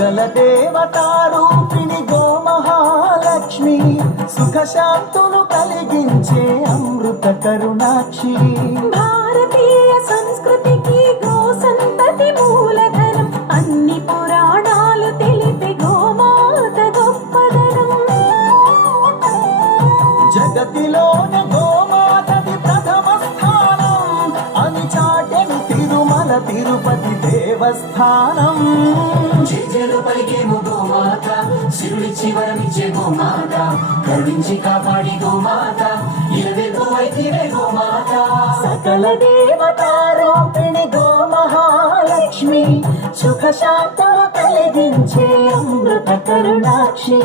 సకల దేవతారూపిణి గోమహాలక్ష్మి సుఖశాంతులు కలిగించే అమృత కరుణాక్షి భారతీయ సంస్కృతికి గో సంతతి మూలధనం అన్ని పురాణాలు తెలిపే గోమాత గొప్పదనం జగతిలోనే గోమాతది ప్రథమ స్థానం అని చాటెను తిరుమల తిరుపతి దేవస్థానం జేజేలు పలికేము గోమాత శివుడిచ్చి వరమిచ్చే గోమాత కరుణించి కాపాడి గోమాత ఇలవెల్పు వైతివే గోమాత సకల దేవతారూపిణి గోమహాలక్ష్మి సుఖశాంతులు కలిగించే అమృత కరుణాక్షి